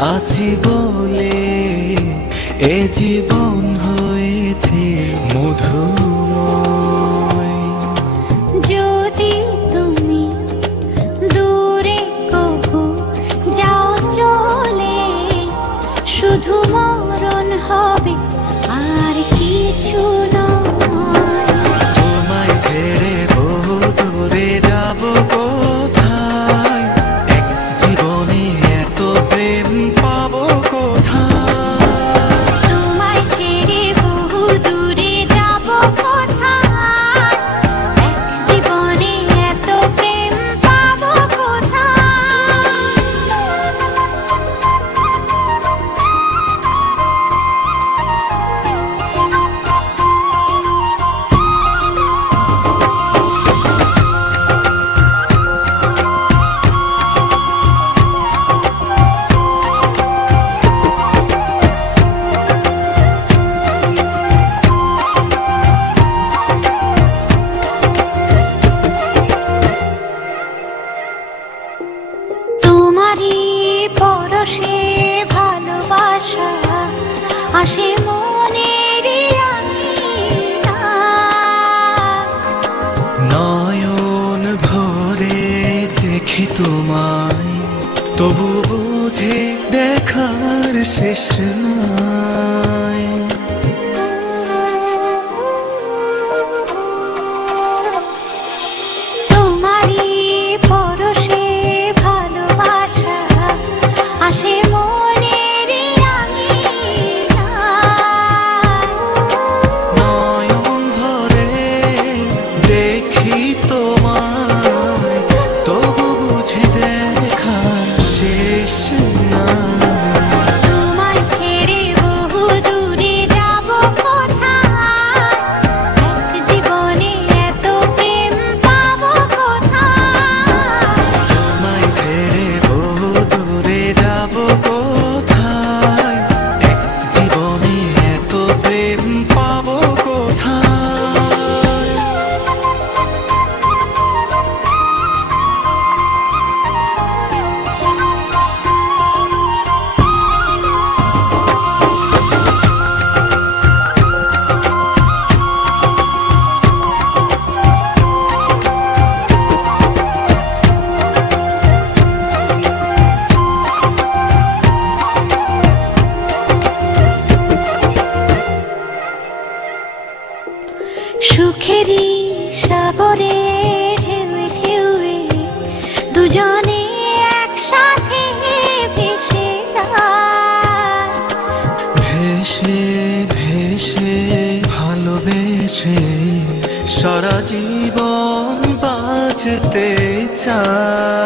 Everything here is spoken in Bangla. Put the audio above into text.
আছি বলে এ জীবন হয়েছে মধুময়। যদি তুমি দূরে কবু যাও চলে, শুধু মরণ হবে আর কিছু নয়। তোমায় ছেড়ে বহু দূরে যাব কোথায়, এক জীবনে এত প্রেম পাবো কোথায়। তোমায় ছেড়ে বহু দূরে যাব কোথায়, এক জীবনে এত প্রেম পাবো কোথায়। তোমারই পরশে ভালোবাসা আসে মনের নয়ন ভরে দেখি তোমায়, তবু বুঝে দেখার শেষ নাই। তোমারই পরশে ভালোবাসা আসে মনের নয়ন ভরে দেখি তোমায়, তবু বুঝে দেখার শেষ নাই। তোমায় ছেড়ে বহু দূরে যাব কোথায়, এক জীবনে এত প্রেম পাবো কোথায়। তোমায় ছেড়ে বহু দূরে যাব কোথায়, এক জীবনে এত প্রেম পাবো কোথায়। সুখেরই সাগরে ঢেউয়ে ঢেউয়ে দুজনে একসাথে ভেসে যায়। ভেসে ভেসে ভালোবেসে সারা জীবন বাঁচতে চাই।